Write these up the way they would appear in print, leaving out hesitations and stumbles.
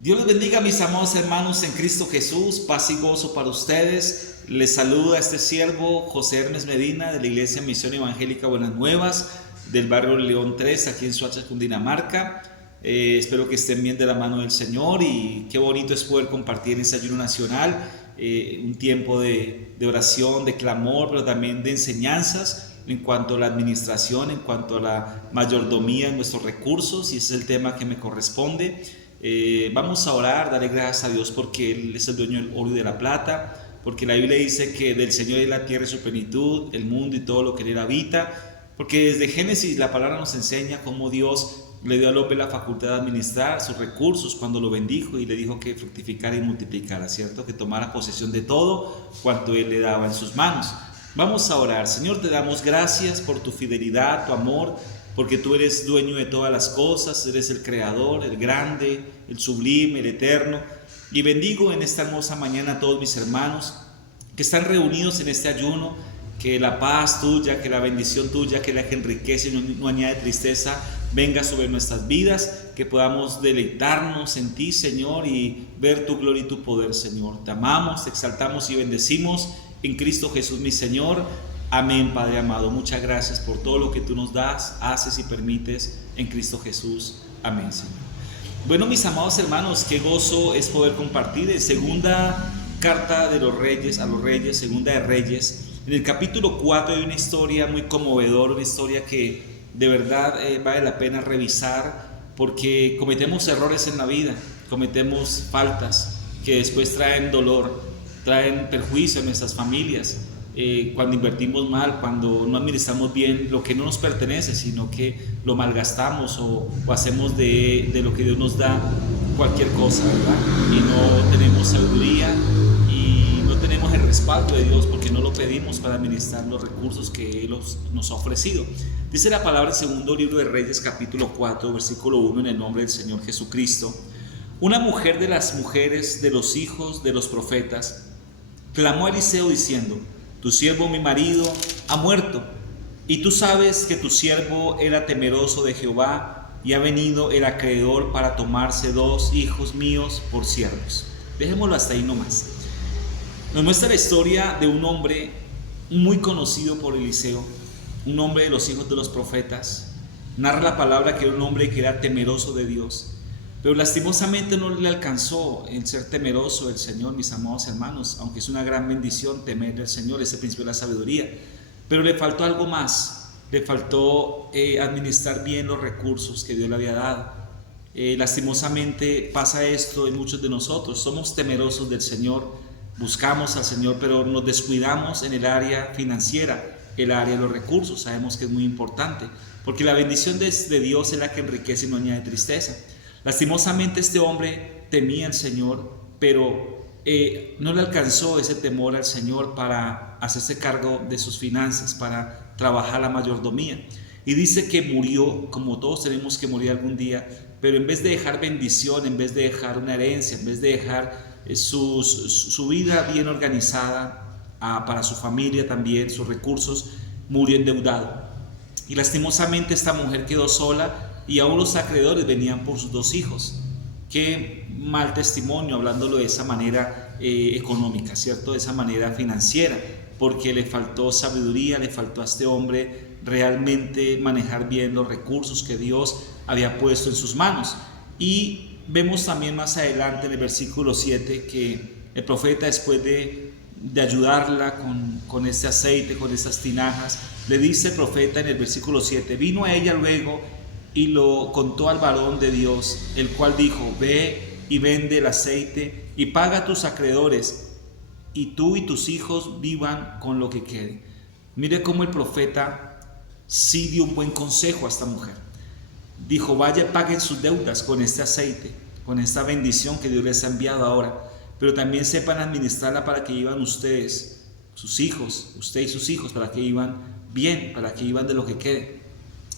Dios les bendiga, mis amados hermanos en Cristo Jesús. Paz y gozo para ustedes. Les saluda este siervo José Hermes Medina de la Iglesia Misión Evangélica Buenas Nuevas del barrio León 3 aquí en Soacha, Cundinamarca. Espero que estén bien de la mano del Señor y qué bonito es poder compartir en ese ayuno nacional un tiempo de oración, de clamor, pero también de enseñanzas en cuanto a la administración, en cuanto a la mayordomía en nuestros recursos, y ese es el tema que me corresponde. Vamos a orar, darle gracias a Dios porque Él es el dueño del oro y de la plata, porque la Biblia dice que del Señor es la tierra y su plenitud, el mundo y todo lo que en él habita, porque desde Génesis la palabra nos enseña cómo Dios le dio al hombre la facultad de administrar sus recursos cuando lo bendijo y le dijo que fructificara y multiplicara, ¿cierto? Que tomara posesión de todo cuanto Él le daba en sus manos. Vamos a orar. Señor, te damos gracias por tu fidelidad, tu amor, porque tú eres dueño de todas las cosas, eres el creador, el grande, el sublime, el eterno. Y bendigo en esta hermosa mañana a todos mis hermanos que están reunidos en este ayuno, que la paz tuya, que la bendición tuya, que la que enriquece y no añade tristeza, venga sobre nuestras vidas, que podamos deleitarnos en ti, Señor, y ver tu gloria y tu poder, Señor. Te amamos, te exaltamos y bendecimos en Cristo Jesús, mi Señor. Amén, Padre amado. Muchas gracias por todo lo que tú nos das, haces y permites en Cristo Jesús. Amén, Señor. Bueno, mis amados hermanos, qué gozo es poder compartir en segunda carta de los reyes a los reyes, segunda de Reyes. En el capítulo 4 hay una historia muy conmovedora, una historia que de verdad vale la pena revisar, porque cometemos errores en la vida, cometemos faltas que después traen dolor, traen perjuicio a nuestras familias. Cuando invertimos mal, cuando no administramos bien lo que no nos pertenece, sino que lo malgastamos o hacemos de lo que Dios nos da cualquier cosa, ¿verdad? Y no tenemos sabiduría y no tenemos el respaldo de Dios porque no lo pedimos para administrar los recursos que Él nos ha ofrecido. Dice la palabra en segundo libro de Reyes, capítulo 4, versículo 1, en el nombre del Señor Jesucristo. Una mujer de las mujeres de los hijos de los profetas clamó a Eliseo diciendo: tu siervo mi marido ha muerto, y tú sabes que tu siervo era temeroso de Jehová, y ha venido el acreedor para tomarse 2 hijos míos por siervos. Dejémoslo hasta ahí nomás. Nos muestra la historia de un hombre muy conocido por Eliseo, un hombre de los hijos de los profetas. Narra la palabra que era un hombre que era temeroso de Dios, pero lastimosamente no le alcanzó el ser temeroso del Señor, mis amados hermanos, aunque es una gran bendición temer al Señor, es el principio de la sabiduría, pero le faltó algo más, le faltó administrar bien los recursos que Dios le había dado. Lastimosamente pasa esto en muchos de nosotros, somos temerosos del Señor, buscamos al Señor, pero nos descuidamos en el área financiera, el área de los recursos. Sabemos que es muy importante, porque la bendición de Dios es la que enriquece y no añade tristeza. Lastimosamente este hombre temía al Señor, pero no le alcanzó ese temor al Señor para hacerse cargo de sus finanzas, para trabajar la mayordomía. Y dice que murió, como todos tenemos que morir algún día, pero en vez de dejar bendición, en vez de dejar una herencia, en vez de dejar su vida bien organizada para su familia también, sus recursos, murió endeudado. Y lastimosamente esta mujer quedó sola, y aún los acreedores venían por sus 2 hijos. Qué mal testimonio, hablándolo de esa manera económica, ¿cierto? De esa manera financiera, porque le faltó sabiduría, le faltó a este hombre realmente manejar bien los recursos que Dios había puesto en sus manos. Y vemos también más adelante en el versículo 7 que el profeta, después de ayudarla con este aceite, con estas tinajas, le dice el profeta en el versículo 7, vino a ella luego y lo contó al varón de Dios, el cual dijo: ve y vende el aceite y paga a tus acreedores, y tú y tus hijos vivan con lo que quede. Mire cómo el profeta sí dio un buen consejo a esta mujer. Dijo: vaya, paguen sus deudas con este aceite, con esta bendición que Dios les ha enviado ahora, pero también sepan administrarla para que vivan ustedes, sus hijos, usted y sus hijos, para que vivan bien, para que vivan de lo que quede.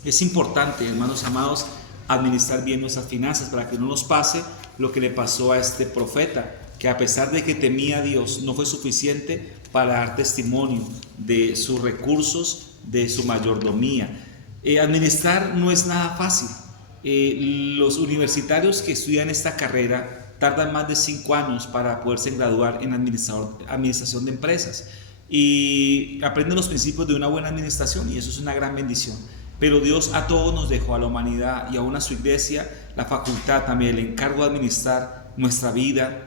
Es importante, hermanos amados, administrar bien nuestras finanzas para que no nos pase lo que le pasó a este profeta, que a pesar de que temía a Dios, no fue suficiente para dar testimonio de sus recursos, de su mayordomía. Administrar no es nada fácil. Los universitarios que estudian esta carrera tardan más de 5 años para poderse graduar en administración de empresas y aprenden los principios de una buena administración, y eso es una gran bendición. Pero Dios a todos nos dejó, a la humanidad y aún a su iglesia, la facultad también, el encargo de administrar nuestra vida,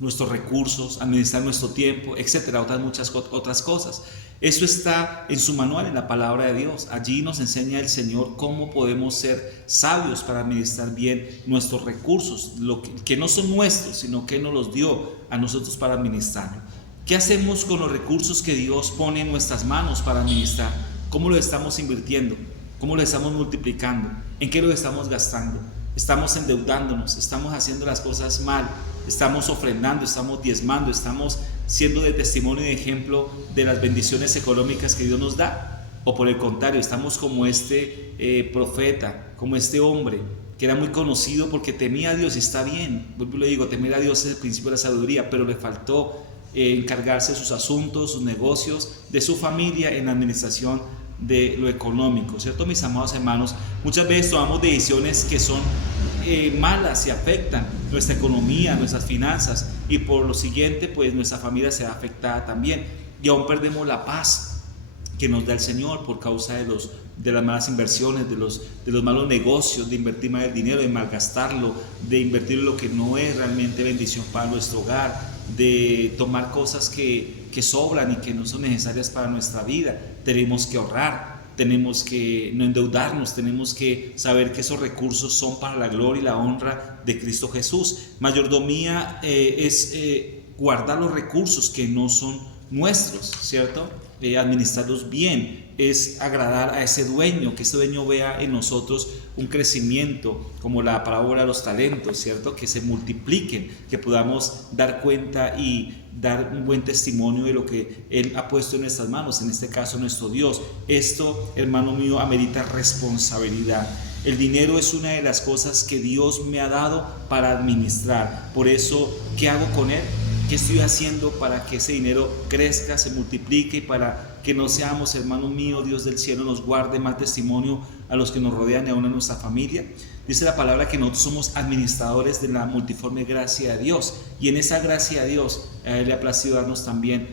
nuestros recursos, administrar nuestro tiempo, etcétera, muchas otras cosas. Eso está en su manual, en la palabra de Dios. Allí nos enseña el Señor cómo podemos ser sabios para administrar bien nuestros recursos, lo que no son nuestros, sino que nos los dio a nosotros para administrarlo. ¿Qué hacemos con los recursos que Dios pone en nuestras manos para administrar? ¿Cómo los estamos invirtiendo? ¿Cómo los estamos multiplicando? ¿En qué los estamos gastando? Estamos endeudándonos, estamos haciendo las cosas mal, estamos ofrendando, estamos diezmando, estamos siendo de testimonio y de ejemplo de las bendiciones económicas que Dios nos da, o por el contrario, estamos como este profeta, como este hombre que era muy conocido porque temía a Dios. Y está bien, vuelvo y le digo, temer a Dios es el principio de la sabiduría, pero le faltó encargarse de sus asuntos, sus negocios, de su familia en la administración de lo económico, ¿cierto, mis amados hermanos? Muchas veces tomamos decisiones que son malas y afectan nuestra economía, nuestras finanzas, y por lo siguiente pues nuestra familia se ve afectada también, y aún perdemos la paz que nos da el Señor por causa de las malas inversiones, de los malos negocios, de invertir mal el dinero, de malgastarlo, de invertir en lo que no es realmente bendición para nuestro hogar, de tomar cosas que sobran y que no son necesarias para nuestra vida. Tenemos que ahorrar, tenemos que no endeudarnos, tenemos que saber que esos recursos son para la gloria y la honra de Cristo Jesús. Mayordomía es guardar los recursos que no son nuestros, ¿cierto? Administrarlos bien, es agradar a ese dueño, que ese dueño vea en nosotros un crecimiento, como la parábola de los talentos, ¿cierto? Que se multipliquen, que podamos dar cuenta y dar un buen testimonio de lo que Él ha puesto en nuestras manos, en este caso nuestro Dios. Esto, hermano mío, amerita responsabilidad. El dinero es una de las cosas que Dios me ha dado para administrar. Por eso, ¿qué hago con él? ¿Qué estoy haciendo para que ese dinero crezca, se multiplique, y para que no seamos, hermano mío, Dios del cielo nos guarde mal testimonio a los que nos rodean y aún a nuestra familia? Dice la palabra que nosotros somos administradores de la multiforme gracia de Dios, y en esa gracia de Dios a Él le ha placido darnos también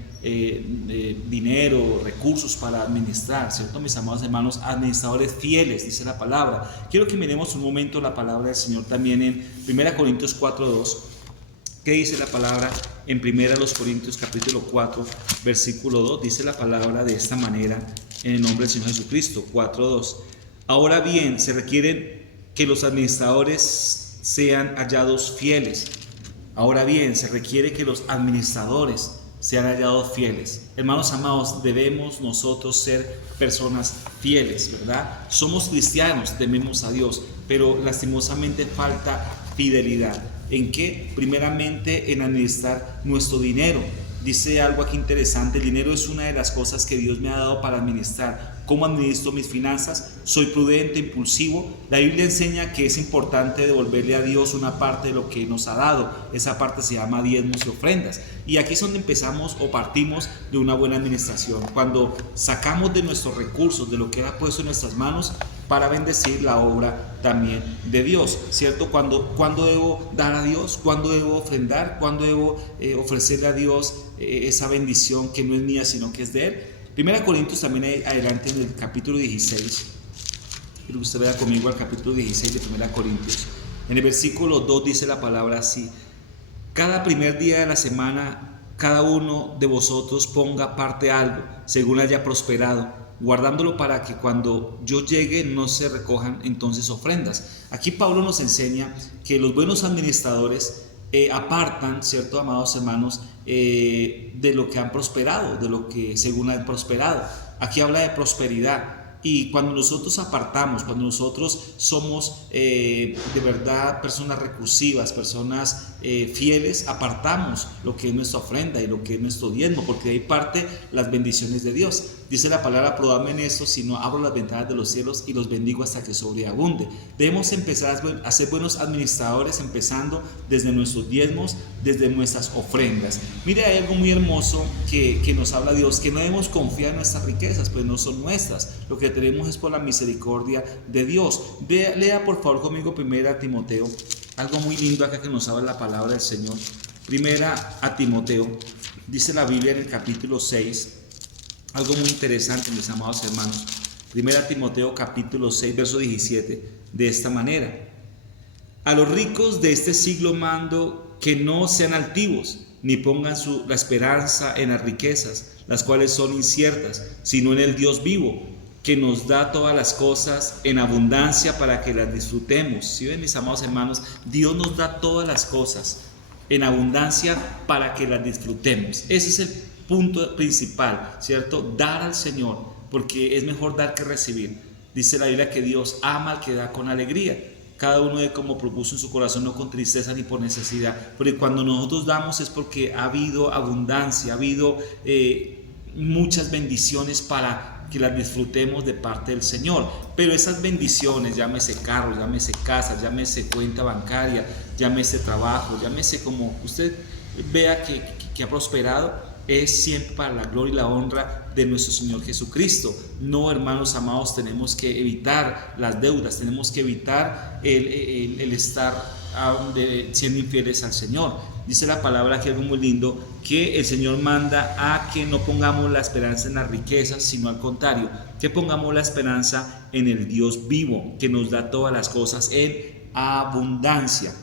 dinero, recursos para administrar, ¿cierto, mis amados hermanos? Administradores fieles, dice la palabra. Quiero que miremos un momento la palabra del Señor también en 1 Corintios 4:2. ¿Qué dice la palabra en 1 Corintios capítulo 4, versículo 2? Dice la palabra de esta manera, en el nombre del Señor Jesucristo, 4:2. Ahora bien, se requiere que los administradores sean hallados fieles. Ahora bien, se requiere que los administradores sean hallados fieles. Hermanos amados, debemos nosotros ser personas fieles, ¿verdad? Somos cristianos, tememos a Dios, pero lastimosamente falta fidelidad. ¿En qué? Primeramente en administrar nuestro dinero. Dice algo aquí interesante: el dinero es una de las cosas que Dios me ha dado para administrar. ¿Cómo administro mis finanzas? Soy prudente, impulsivo. La Biblia enseña que es importante devolverle a Dios una parte de lo que nos ha dado. Esa parte se llama diezmos y ofrendas. Y aquí es donde empezamos o partimos de una buena administración. Cuando sacamos de nuestros recursos, de lo que Él ha puesto en nuestras manos, para bendecir la obra también de Dios, ¿cierto? ¿Cuándo debo dar a Dios? ¿Cuándo debo ofrendar? ¿Cuándo debo ofrecerle a Dios esa bendición que no es mía, sino que es de Él? 1 Corintios también hay adelante en el capítulo 16. Quiero que usted vea conmigo al capítulo 16 de 1 Corintios. En el versículo 2 dice la palabra así: cada primer día de la semana, cada uno de vosotros ponga aparte algo, según haya prosperado, guardándolo para que cuando yo llegue no se recojan entonces ofrendas. Aquí Pablo nos enseña que los buenos administradores apartan, ¿cierto, amados hermanos, de lo que han prosperado, de lo que según han prosperado. Aquí habla de prosperidad. Y cuando nosotros apartamos, cuando nosotros somos de verdad personas recursivas, personas fieles, apartamos lo que es nuestra ofrenda y lo que es nuestro diezmo, porque de ahí parte las bendiciones de Dios. Dice la palabra: probadme en esto, si no abro las ventanas de los cielos y los bendigo hasta que sobreabunde. Debemos empezar a ser buenos administradores, empezando desde nuestros diezmos, desde nuestras ofrendas. Mire, hay algo muy hermoso que nos habla Dios, que no debemos confiar en nuestras riquezas, pues no son nuestras. Lo que tenemos es por la misericordia de Dios. Lea por favor conmigo 1 Timoteo algo muy lindo acá que nos habla la palabra del Señor. Primera a Timoteo, dice la Biblia en el capítulo 6, algo muy interesante, mis amados hermanos. Primera a Timoteo capítulo 6, verso 17, de esta manera: a los ricos de este siglo mando que no sean altivos, ni pongan la esperanza en las riquezas, las cuales son inciertas, sino en el Dios vivo, que nos da todas las cosas en abundancia para que las disfrutemos. ¿Sí ven, mis amados hermanos? Dios nos da todas las cosas en abundancia para que las disfrutemos. Ese es el punto principal, ¿cierto? Dar al Señor, porque es mejor dar que recibir. Dice la Biblia que Dios ama al que da con alegría. Cada uno de como propuso en su corazón, no con tristeza ni por necesidad. Porque cuando nosotros damos es porque ha habido abundancia, ha habido muchas bendiciones para que las disfrutemos de parte del Señor. Pero esas bendiciones, llámese carro, llámese casa, llámese cuenta bancaria, llámese trabajo, llámese como usted vea que ha prosperado, es siempre para la gloria y la honra de nuestro Señor Jesucristo. No, hermanos amados, tenemos que evitar las deudas, tenemos que evitar el estar siendo infieles al Señor. Dice la palabra que algo muy lindo, que el Señor manda a que no pongamos la esperanza en las riquezas, sino al contrario, que pongamos la esperanza en el Dios vivo, que nos da todas las cosas en abundancia.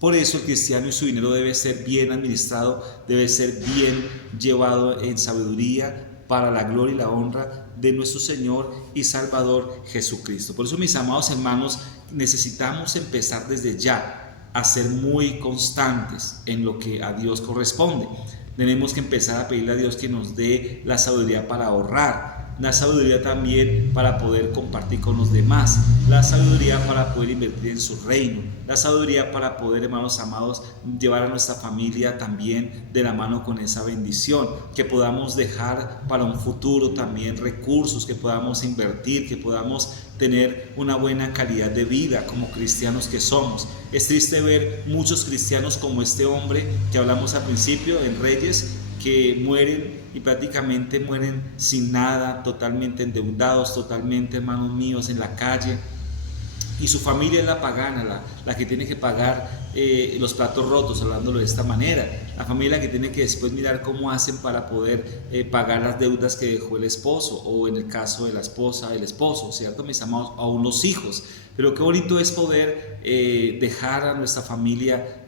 Por eso el cristiano y su dinero debe ser bien administrado, debe ser bien llevado en sabiduría para la gloria y la honra de nuestro Señor y Salvador Jesucristo. Por eso, mis amados hermanos, necesitamos empezar desde ya a ser muy constantes en lo que a Dios corresponde. Tenemos que empezar a pedirle a Dios que nos dé la sabiduría para ahorrar, la sabiduría también para poder compartir con los demás, la sabiduría para poder invertir en su reino, la sabiduría para poder, hermanos amados, llevar a nuestra familia también de la mano con esa bendición, que podamos dejar para un futuro también recursos, que podamos invertir, que podamos tener una buena calidad de vida como cristianos que somos. Es triste ver muchos cristianos como este hombre que hablamos al principio en Reyes, que mueren y prácticamente mueren sin nada, totalmente endeudados, totalmente, hermanos míos, en la calle. Y su familia es la pagana, la que tiene que pagar los platos rotos, hablándolo de esta manera. La familia que tiene que después mirar cómo hacen para poder pagar las deudas que dejó el esposo, o en el caso de la esposa, el esposo, ¿cierto? Mis amados, aún los hijos. Pero qué bonito es poder dejar a nuestra familia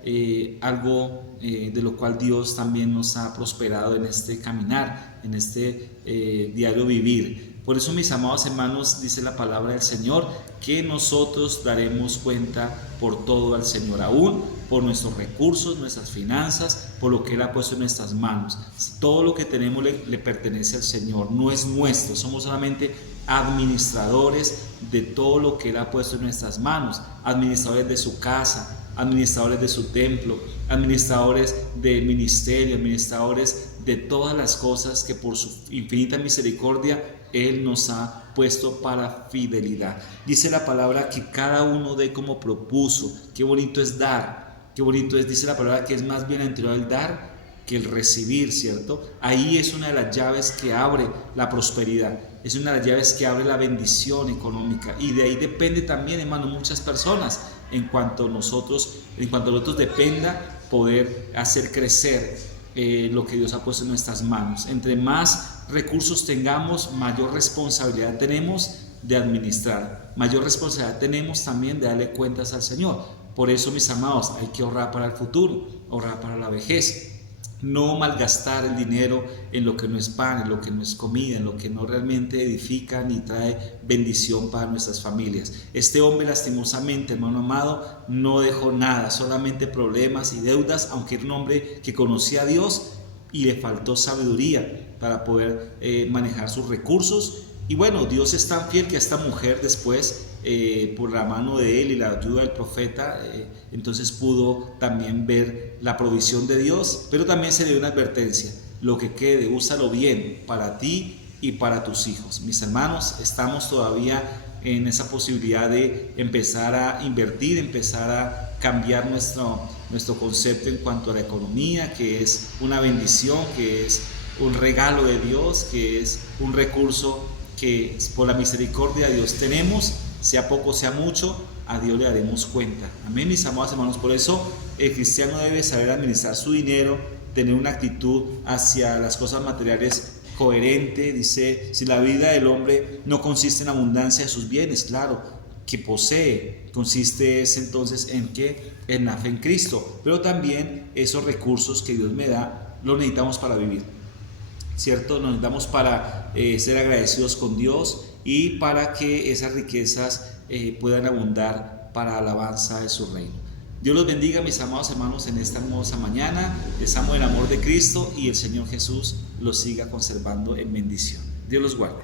algo de lo cual Dios también nos ha prosperado en este caminar, en este diario vivir. Por eso, mis amados hermanos, dice la palabra del Señor, que nosotros daremos cuenta por todo al Señor, aún por nuestros recursos, nuestras finanzas, por lo que Él ha puesto en nuestras manos. Todo lo que tenemos le pertenece al Señor, no es nuestro, somos solamente administradores de todo lo que Él ha puesto en nuestras manos, administradores de su casa, administradores de su templo, administradores del ministerio, administradores de todas las cosas que por su infinita misericordia Él nos ha puesto para fidelidad. Dice la palabra que cada uno dé como propuso. Qué bonito es dar, qué bonito es, dice la palabra que es más bienaventurado el dar que el recibir, ¿cierto? Ahí es una de las llaves que abre la prosperidad, es una de las llaves que abre la bendición económica, y de ahí depende también, hermano, muchas personas, en cuanto a nosotros dependa poder hacer crecer lo que Dios ha puesto en nuestras manos. Entre más recursos tengamos, mayor responsabilidad tenemos de administrar, mayor responsabilidad tenemos también de darle cuentas al Señor. Por eso, mis amados, hay que ahorrar para el futuro, ahorrar para la vejez. No malgastar el dinero en lo que no es pan, en lo que no es comida, en lo que no realmente edifica ni trae bendición para nuestras familias. Este hombre, lastimosamente, hermano amado, no dejó nada, solamente problemas y deudas, aunque era un hombre que conocía a Dios y le faltó sabiduría para poder manejar sus recursos. Y bueno, Dios es tan fiel que a esta mujer después, por la mano de él y la ayuda del profeta, entonces pudo también ver la provisión de Dios, pero también se le dio una advertencia: lo que quede, úsalo bien para ti y para tus hijos. Mis hermanos, estamos todavía en esa posibilidad de empezar a invertir, empezar a cambiar nuestro concepto en cuanto a la economía, que es una bendición, que es un regalo de Dios, que es un recurso que por la misericordia de Dios tenemos, sea poco, sea mucho. a Dios le daremos cuenta. Amén, mis amados hermanos. Por eso el cristiano debe saber administrar su dinero, tener una actitud hacia las cosas materiales coherente. Dice, si la vida del hombre no consiste en abundancia de sus bienes, claro, que posee, consiste entonces en ¿qué? En la fe en Cristo, pero también esos recursos que Dios me da, los necesitamos para vivir, ¿cierto? Nos necesitamos para ser agradecidos con Dios y para que esas riquezas puedan abundar para alabanza de su reino. Dios los bendiga, mis amados hermanos, en esta hermosa mañana. Les amo en el amor de Cristo y el Señor Jesús los siga conservando en bendición. Dios los guarde.